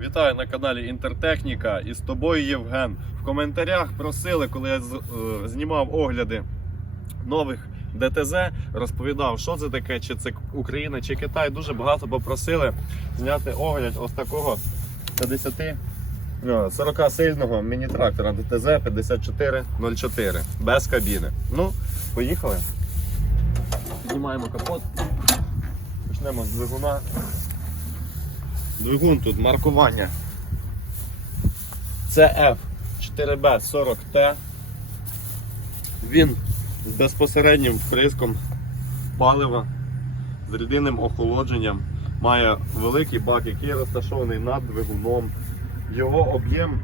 Вітаю на каналі Інтертехніка і з тобою Євген. В коментарях просили, коли я е, знімав огляди нових ДТЗ, розповідав, що це таке, чи це Україна, чи Китай. Дуже багато попросили зняти огляд ось такого 50 е, 40 сильного міні-трактора ДТЗ 5404 без кабіни. Ну, поїхали. Знімаємо капот. Почнемо з двигуна. Двигун тут маркування CF 4B40T. Він з безпосереднім вприском палива з рідинним охолодженням. Має великий бак, який розташований над двигуном. Його об'єм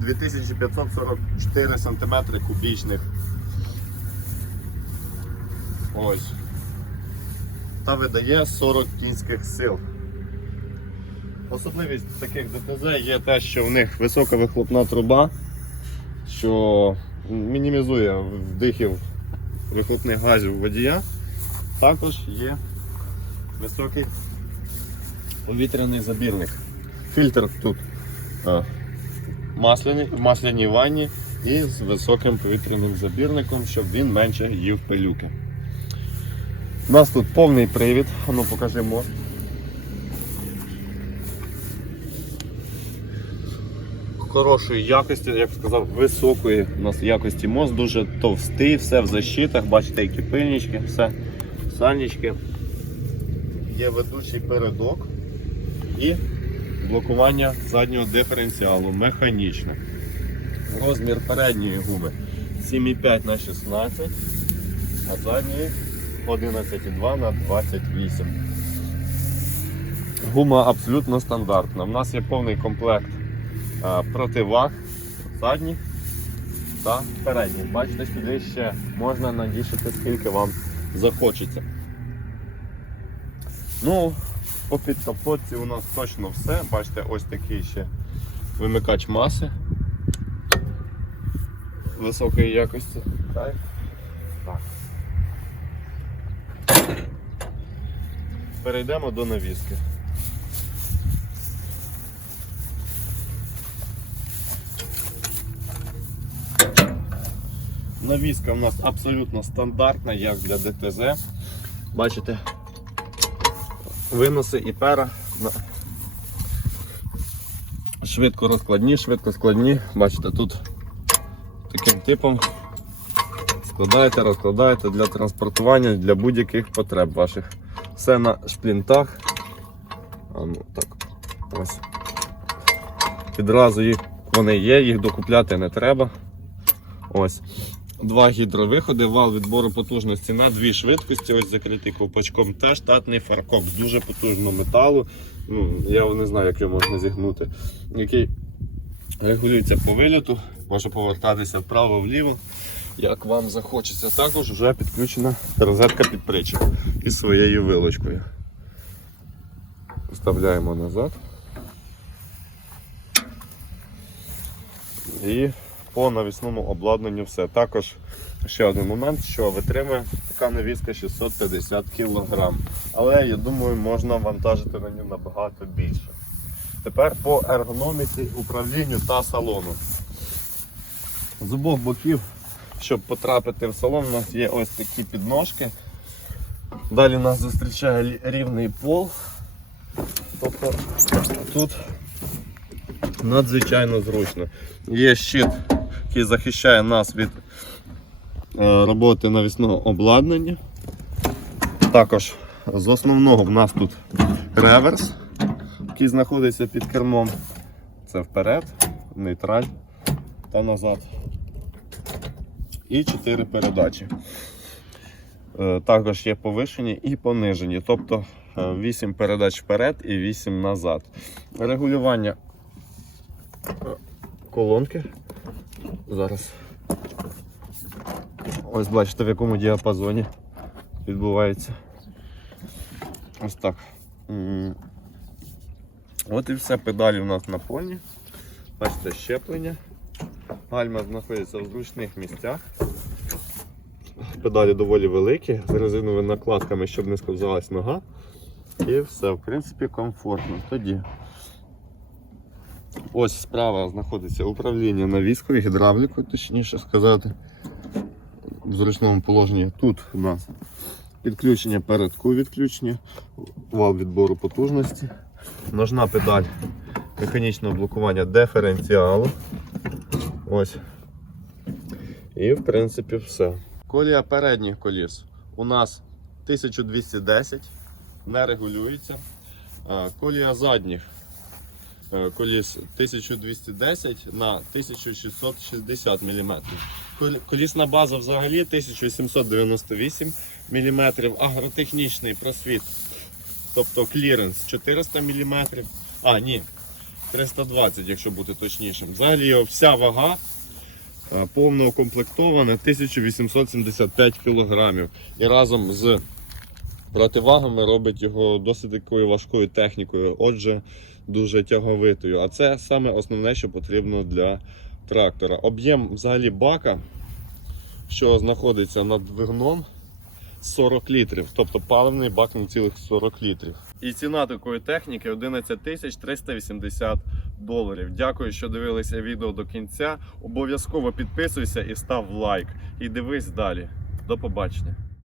2544 см кубічних. Ось. Та видає 40 кінських сил. Особливість таких ДТЗ є те, що в них висока вихлопна труба, що мінімізує вдихів вихлопних газів водія. Також є високий повітряний забірник. Фільтр тут масляний, в масляній ванні і з високим повітряним забірником, щоб він менше їв пилюки. У нас тут повний привід, ну покажи мост. Хорошої якості, як сказав, високої у нас якості мост, дуже товстий, все в защитах, бачите, які пильнички, все, сальнички. Є ведучий передок і блокування заднього диференціалу механічне. Розмір передньої гуми 7,5 на 16, а задньої 11,2 на 28. Гума абсолютно стандартна. У нас є повний комплект противаг задніх та передніх. Бачите, сюди ще можна надішити, скільки вам захочеться. Ну, по підкапотці у нас точно все. Бачите, ось такий ще вимикач маси високої якості. Так. Так. Перейдемо до навіски. Навіска у нас абсолютно стандартна, як для ДТЗ. Бачите, виноси і пера швидко розкладні, швидко складні. Бачите, тут таким типом складаєте, розкладаєте для транспортування, для будь-яких потреб ваших. Все на шплінтах. А ну так, ось. Відразу їх вони є, їх докупляти не треба. Ось. Два гідровиходи, вал відбору потужності на дві швидкості, ось закритий ковпачком та штатний фаркоп з дуже потужного металу. Ну, я не знаю, як його можна зігнути. Який регулюється по виліту, може повертатися вправо-вліво. Як вам захочеться, також вже підключена розетка під причіп із своєю вилочкою. Вставляємо назад. І по навісному обладнанню все. Також ще один момент, що витримує така навіска 650 кг. Але я думаю, можна вантажити на ній набагато більше. Тепер по ергономіці, управлінню та салону. З обох боків, щоб потрапити в салон, у нас є ось такі підножки. Далі нас зустрічає рівний пол. Тобто тут надзвичайно зручно. Є щит, який захищає нас від е, роботи навісного обладнання. Також з основного в нас тут реверс, який знаходиться під кермом. Це вперед, нейтраль та назад. І 4 передачі. Е, Також є повишені і понижені, тобто 8 передач вперед і 8 назад. Регулювання колонки. Зараз. Ось бачите, в якому діапазоні відбувається. Ось так. От і все, педалі у нас на повні. Бачите, щеплення. Гальма знаходиться в зручних місцях. Педалі доволі великі, з резиновими накладками, щоб не сковзалась нога. І все, в принципі, комфортно. Тоді Ось справа знаходиться управління навіскою, гідравлікою, точніше сказати. В зручному положенні. Тут у нас підключення передку відключення, вал відбору потужності, ножна педаль механічного блокування диференціалу. Ось. І в принципі все. Колія передніх коліс у нас 1210, не регулюється. Колія задніх коліс 1210 на 1660 мм. Колісна база взагалі 1798 мм, агротехнічний просвіт, тобто кліренс 400 мм. А, ні, 320, якщо бути точнішим. Взагалі вся вага е, повно укомплектована 1875 кг. І разом з противагами робить його досить такою важкою технікою, отже, дуже тяговитою. А це саме основне, що потрібно для трактора. Об'єм взагалі бака, що знаходиться над двигуном, 40 літрів, тобто паливний бак на цілих 40 літрів. І ціна такої техніки 11 тисяч 380 доларів. Дякую, що дивилися відео до кінця. Обов'язково підписуйся і став лайк. І дивись далі. До побачення.